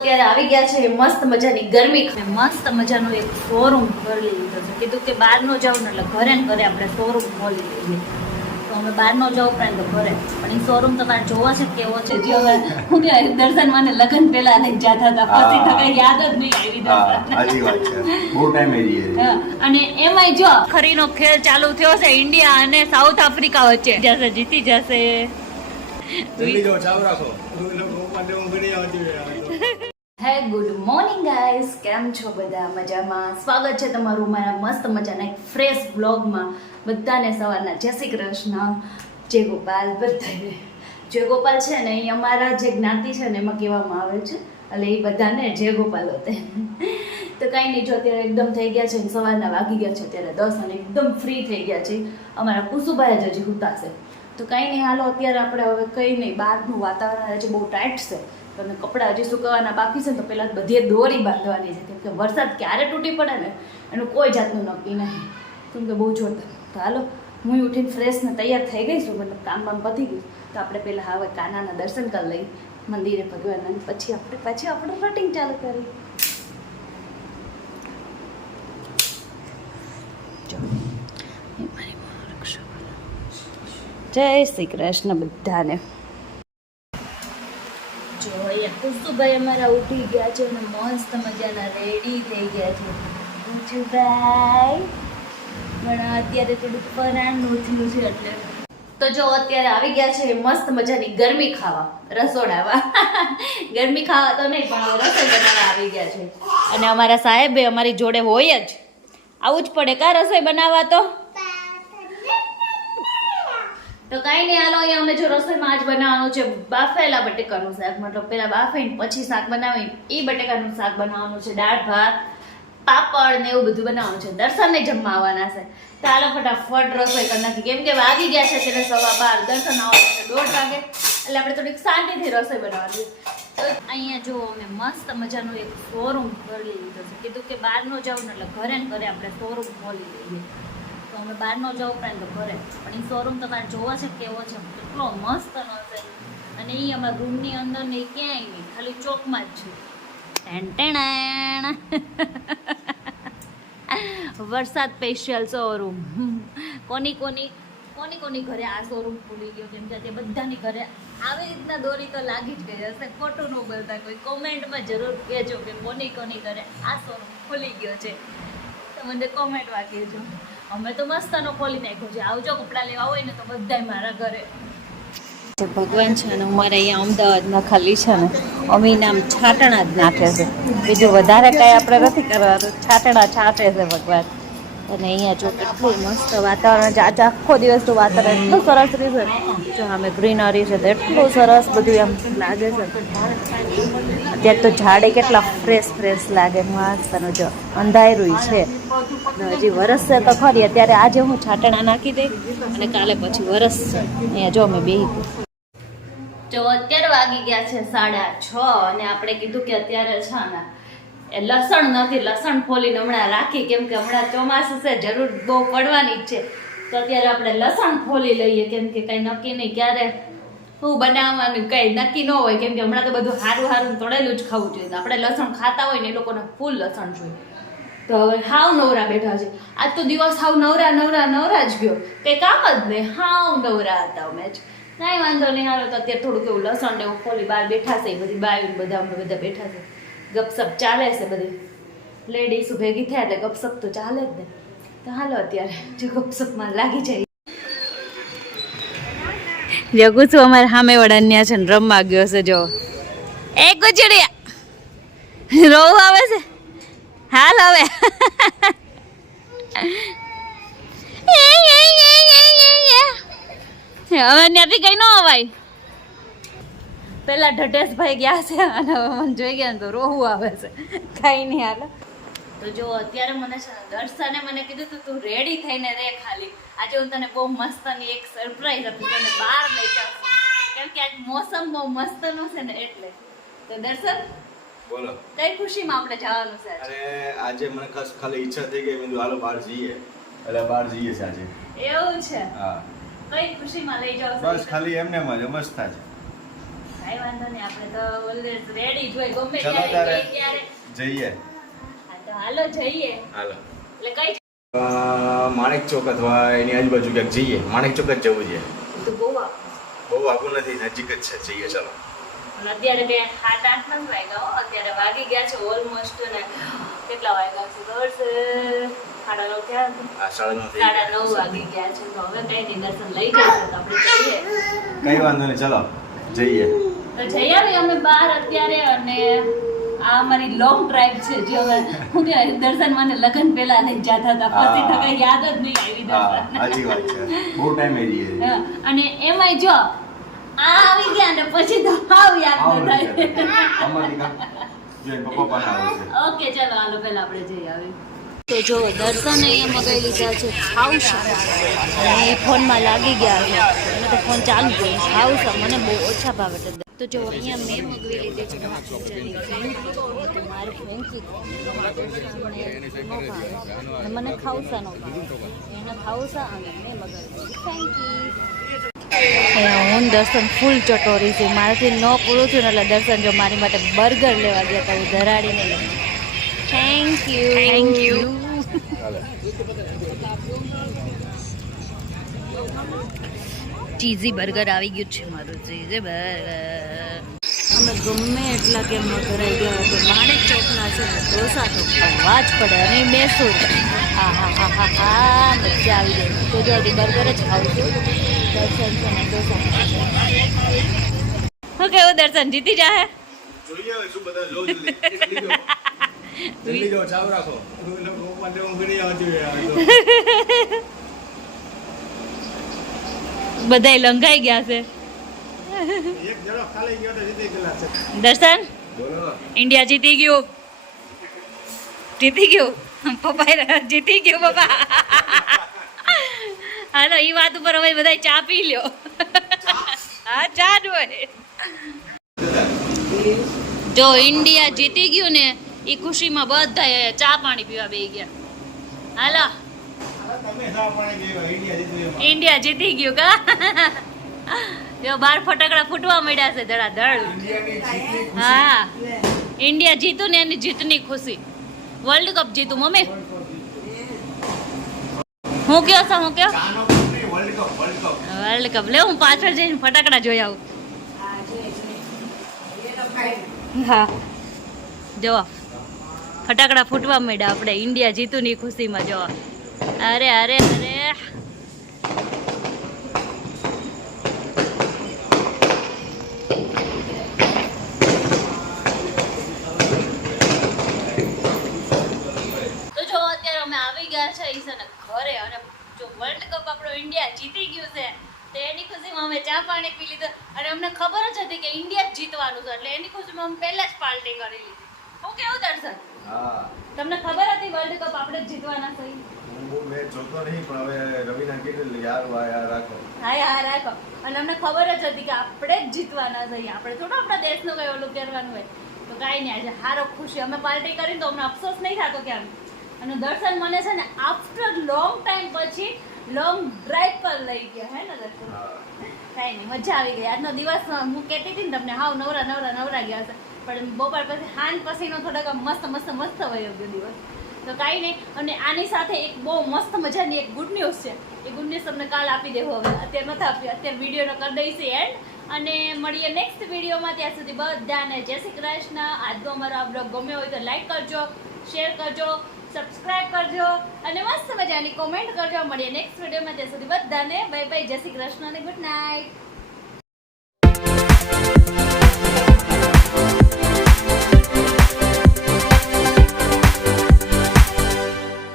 અત્યારે આવી ગયા છે મસ્ત મજાની ગરમી મસ્ત મજાનો એક શોરૂમ ખોલી લીધો છે. કીધું કે બહાર નો જાવ ને એટલે ઘરે ને ઘરે આપણે શોરૂમ ખોલી લઈએ. તો અમે બહાર નો જાવ પણ તો ઘરે પણ એ શોરૂમ તમારે જોવો છે કેવો છે. જે હવે હું દર્શન મને લગ્ન પહેલા લઈ જતા હતા પછી તો કઈ યાદ જ નહીં આવી દર્શન. અને એમાંય જો ખરીનો ખેલ ચાલુ થયો છે ઇન્ડિયા અને સાઉથ આફ્રિકા વચ્ચે. જશે જીતી જશે. હે ગુડ મોર્નિંગ ગાઈસ, કેમ છો બધા? મજામાં? સ્વાગત છે તમારું મારા મસ્ત મજાના એક ફ્રેશ બ્લોગમાં. બધાને સવારના જય શ્રી કૃષ્ણ, જય ગોપાલ. બધાને જય ગોપાલ છે ને એ અમારા જે જ્ઞાતિ છે ને એમાં કહેવામાં આવે છે, એટલે એ બધાને જય ગોપાલ હોતે. તો કાંઈ નહીં, જો અત્યારે એકદમ થઈ ગયા છે સવારના વાગી ગયા છે અત્યારે 10 અને એકદમ ફ્રી થઈ ગયા છે. અમારા કુસુભાઈ જ હજી હુતાશે. તો કાંઈ નહીં, હાલો અત્યારે આપણે હવે કંઈ નહીં, બહારનું વાતાવરણ હજી બહુ ટાઈટ છે અને કપડાં હજી સુકવવાના બાકી છે ને, તો પહેલાં બધી દોરી બાંધવાની છે કેમ કે વરસાદ ક્યારે તૂટી પડે ને એનું કોઈ જાતનું નક્કી નહીં, કેમ કે બહુ જોરદાર. તો હાલો, હું ઉઠીને ફ્રેશ ને તૈયાર થઈ ગઈ છું, મતલબ કામ બામ પતી ગયું. તો આપણે પહેલાં હવે કાનાના દર્શન કરી લઈ મંદિરે ભગવાનના, પછી આપણે રૂટીન ચાલુ કરી. જય શ્રી કૃષ્ણ બધાને. જો અહીંયા કુસુભાઈ અમારા ઉઠી ગયા છે અને મસ્ત મજાના રેડી થઈ ગયા છે. કુસુભાઈ પણ અત્યારે થોડુંક પરાણનું થયું છે એટલે. તો જો અત્યારે આવી ગયા છે મસ્ત મજાની ગરમી ખાવા, રસોડામાં. ગરમી ખાવા તો નહીં પણ રસોઈ બનાવવા આવી ગયા છે. અને અમારા સાહેબે અમારી જોડે હોય જ, આવું જ પડે કા રસોઈ બનાવવા. તો કાંઈ નહીં, હાલો અહીંયા અમે જો રસોઈમાં આજ બનાવવાનું છે બાફેલા બટેકાનું શાક. મતલબ પહેલાં બાફીને પછી શાક બનાવીને એ બટેકાનું શાક બનાવવાનું છે. દાળ ભાત પાપડ ને એવું બધું બનાવવાનું છે. દર્શનને જમવા આવવાના છે. તો હાલો ફટાફટ રસોઈ કરી નાખી, કેમ કે વાગી ગયા છે ત્યારે 12:15. દર્શન આવવાના છે 1:30 વાગે, એટલે આપણે થોડીક શાંતિથી રસોઈ બનાવવાની. તો અહીંયા જો અમે મસ્ત મજાનું એક શોરૂમ ખોલી લીધો છે. કીધું કે બહાર ન જાવ ને એટલે ઘરે ને ઘરે આપણે શોરૂમ ખોલી લઈએ. તો અમે બહાર ન જવું પડે તો ઘરે, પણ એ શોરૂમ તમારે જોવો છે કેવો છે, કેટલો મસ્તનો છે. અને એ અમારા રૂમની અંદર ને ક્યાંય નહીં, ખાલી ચોકમાં જ છે. વરસાદ સ્પેશિયલ શોરૂમ. કોની ઘરે આ શોરૂમ ખુલી ગયો, કેમ કે બધાની ઘરે આવી રીતના દોરી તો લાગી જ ગઈ હશે. ખોટું ન બોલતા, કોઈ કોમેન્ટમાં જરૂર કહેજો કે કોની ઘરે આ શોરૂમ ખુલી ગયો છે. તો મને કોમેન્ટમાં કહેજો. અમે તો મસ્તનો ખોલી નાખ્યો છે. આવજો કપડાં લેવા હોય ને તો બધાય મારા ઘરે. ભગવાન છે ને અમારે અહીંયા અમદાવાદના ખાલી છે ને અમે નામ છાટણા જ નાખે છે, બીજું વધારે કાંઈ આપણે નથી કરવાનું. છાટણા છાટે છે ભગવાન. અને અહીંયા જો કેટલું મસ્ત વાતાવરણ છે. આજે આખો દિવસનું વાતાવરણ એટલું સરસ રહેશે. જો અમે ગ્રીનરી છે તો એટલું સરસ બધું એમ લાગે છે. અત્યારે તો ઝાડે કેટલા ફ્રેશ લાગે, મસ્તનું. જો અંધારું છે, હજી વરસશે તો ખરી. અત્યારે આજે હું છાટણા નાખી દઈ અને કાલે પછી વરસશે. અહીંયા જો અમે બેહી ગઈ. જો અત્યારે વાગી ગયા છે 6:30 અને આપણે કીધું કે અત્યારે છે ને એ લસણ નથી, લસણ ફોલીને હમણાં રાખી, કેમ કે હમણાં ચોમાસું છે, જરૂર બહુ પડવાની જ છે. તો અત્યારે આપણે લસણ ફોલી લઈએ, કેમ કે કંઈ નક્કી નહીં ક્યારે શું બનાવવાનું કંઈ નક્કી ન હોય, કેમ કે હમણાં તો બધું સારું તળેલું જ ખાવું જોઈએ. આપણે લસણ ખાતા હોય ને એ લોકોને ફૂલ લસણ જોઈએ. તો હવે હાવ નવરા બેઠા છે. આજ તો દિવસ હાવ નવરા જ ગયો, કંઈ કામ જ નહીં, હાવ નવરા હતા અમે જ. કાંઈ વાંધો નહીં, હાલો. તો અત્યારે થોડુંક એવું લસણ ને એવું ફોલી બહાર બેઠા છે, બધી બાયું બધા અમે બધા બેઠા છે, ગપસપ ચાલે છે. બધી લેડીઝ ભેગી થયા એટલે ગપસપ તો ચાલે જ ને. તો હાલો અત્યારે જો ગપસપમાં લાગી જાય. જગુ છું અમારે સામે વડાન્યા છે ને રમવા ગયો છે. જો એ ગુજડિયા રોવ આવે છે. હાલ હવે હવે ત્યાંથી કઈ ન અવાય. પેલા ઢટેશભાઈ ગયા છે અને મને જોઈ ગયા ને તો રોવું આવે છે. કઈ નહીં, હાલ. તો જો અત્યારે મને છે ને દર્શને મને કીધું તું રેડી થઈને રે ખાલી. આજે હું તને બહુ મસ્તની એક સરપ્રાઈઝ આપી, તને બહાર લઈ જાઉં, કેમ કે આજ મોસમ બહુ મસ્તનો છે ને એટલે. તો દર્શન બોલો, કઈ ખુશીમાં આપણે જવાનું છે? અરે આજે મને ખાલી ઈચ્છા થઈ ગઈ, મેં હાલો બહાર જઈએ, એટલે બહાર જઈએ છે આજે. એવું છે? હા. કઈ ખુશીમાં લઈ જાવ? બસ ખાલી એમને મસ્ત થાય છે. કાંઈ વાંધો નહીં, આપણે તો ઓલવેઝ રેડી જ હોય, ગમે ચલો ત્યારે તારે. કઈ ત્યારે. જઈએ હા તો હાલો જઈએ. હાલો એટલે કઈ માણેક ચોક અથવા એની આજુબાજુ ક્યાંક જઈએ. માણેક ચોક જ જવું છે. તો ગોવા. બહુ આગું નથી, નજીક જ છે. જઈએ ચલો. અને અત્યારે તે 7-8 નથી વાગ્યા હો. અત્યારે વાગી ગયા છે ઓલમોસ્ટ ને કેટલા વાગ્યા છે ખબર છે? 9:30 થયા છે. આ 9:30 9:30 વાગી ગયા છે. તો હવે કઈ નહીં, દર્શન લઈ જશે તો આપણે જઈએ. કઈ વાંધો નહીં, ચલો જઈએ. તો જઈ આવી અમે બહાર અત્યારે. અને આ અમારી લોંગ ડ્રાઈવ છે. જે હવે હું કહેવાય, દર્શન મને લગ્ન પહેલા લઈ જતા હતા, પછી તો કઈ યાદ જ નહીં આવી હા દર્શન. સાચી વાત છે. બહુ ટાઈમ એ જઈએ. હા, અને એમાંય જો આ આવી ગયા ને પછી તો હાવ યાદ ન થાય. પપ્પા પણ આવે છે. ઓકે ચાલો હાલો પહેલા આપણે જઈ આવી. તો જો દર્શન અહીંયા મગાવી લીધા છે ખાઉસા, અને ફોનમાં લાગી ગયા છે. એને તો ફોન ચાલુ કર્યો ખાઉસા, મને બહુ ઓછા ભાવે છે. તો જો અહીંયા મેં મગવી લીધી છે મકાઈની ફેંકી, તો મારે ફેંકી અને મને ખાઉસા નો ભાવે. એને ખાઉસા અને મેં મગાવી ફેંકી. હું દર્શન ફૂલ ચટોરી છું, મારાથી ન પૂરું થયું ને એટલે દર્શન જો મારી માટે બર્ગર લેવા ગયા હતા, હું ધરાડીને લઈ. Thank you. ચીઝી બર્ગર આવી ગયું છે મારું, ચીઝી બર્ગર. અમે ગમે એટલા કેમ ન કરાઈ ગયા તો માણેક ચોકના છે ને ઢોસા તો ખાવા જ પડે. અને મેસૂર હા હા હા હા હા મજા આવી જાય. તો જો હજી બર્ગર જ ખાવું છું. દર્શન છે ને ઢોસા. શું કેવું દર્શન જીતી જાહે? જોઈએ હવે શું બધા જો જલ્દી જો ચાલુ રાખો. બધાય લંઘાઈ ગયા છે. એક જણો ખાલી ગયો તો જીતી ગયેલા છે. દર્શન બોલો. ઇન્ડિયા જીતી ગયું. પપ્પા જીતી ગયું પપ્પા. હાલો ઈ વાત ઉપર હવે બધા ચા પી લ્યો. હા ચા જ હોય. જો ઇન્ડિયા જીતી ગયું ને એ ખુશીમાં બધા ચા પાણી પીવા બેસી ગયા. હાલો ઇન્ડિયા જીતી ગયું કા. જો બાર ફટાકડા ફૂટવા મળ્યા છે ધડાધડ. હા ઇન્ડિયા જીતું ને એની જીતની ખુશી. વર્લ્ડ કપ જીતું મમ્મી. હું કયો છો હું કયો વર્લ્ડ કપ લે. હું પાછળ જઈને ફટાકડા જોઈ આવું. હા જો ફટાકડા ફૂટવા માંડ્યા આપણે ઇન્ડિયા જીતું ની ખુશીમાં. જો અરે અરે અરે ઘરે. અને જો વર્લ્ડ કપ આપણો ઇન્ડિયા જીતી ગયું છે તો એની ખુશીમાં અમે ચા પાણી પી લીધું. અને અમને ખબર જ હતી કે ઇન્ડિયા જ જીતવાનું છે, એટલે એની ખુશીમાં અમે પહેલા જ પાર્ટી કરી લીધી. હું કેવું દર્શન? હા તમને ખબર હતી વર્લ્ડ કપ આપણે જ જીતવાના છે? હું મેચ જોતો નહીં, પણ હવે રવિના કીધું યાર રાખો. હા રાખો. અને અમને ખબર જ હતી કે આપણે જ જીતવાના છે. આપણે થોડું આપણા દેશનું કઈ ઓલું કરવાનું હોય. તો કાંઈ નહીં, આજે હારો ખુશી અમે પાર્ટી કરીને તો અમને અફસોસ નહીં થતો કે આમ. અને દર્શન મને છે ને આફ્ટર લોંગ ટાઈમ પછી લોંગ ડ્રાઈવ પર લઈ ગયા. હે ને દર્શન? કાંઈ નહીં, મજા આવી ગઈ. આજનો દિવસ હું કહેતી હતી ને તમને, હાવ નવરા ગયા છે. પણ બપોર પછી સાંજ પછીનો થોડોક મસ્ત વયો ગયો દિવસ. તો કાંઈ નહીં. અને આની સાથે એક બહુ મસ્ત મજાની એક ગુડ ન્યૂઝ છે. એ ગુડ ન્યૂઝ તમને કાલ આપી દેવો. હવે અત્યારે નથી આપી, અત્યારે વિડીયોનો કરી દઈશ એન્ડ. અને મળીએ નેક્સ્ટ વિડીયોમાં. ત્યાં સુધી બધાને જય શ્રી કૃષ્ણ. આજનો અમારો આ બ્લોગ ગમ્યો હોય તો લાઈક કરજો, શેર કરજો, સબસ્ક્રાઇબ કરજો અને મસ્ત મજાની કોમેન્ટ કરજો. મળીએ નેક્સ્ટ વિડીયોમાં. ત્યાં સુધી બધાને બાય બાય, જય શ્રી કૃષ્ણ અને ગુડ નાઇટ.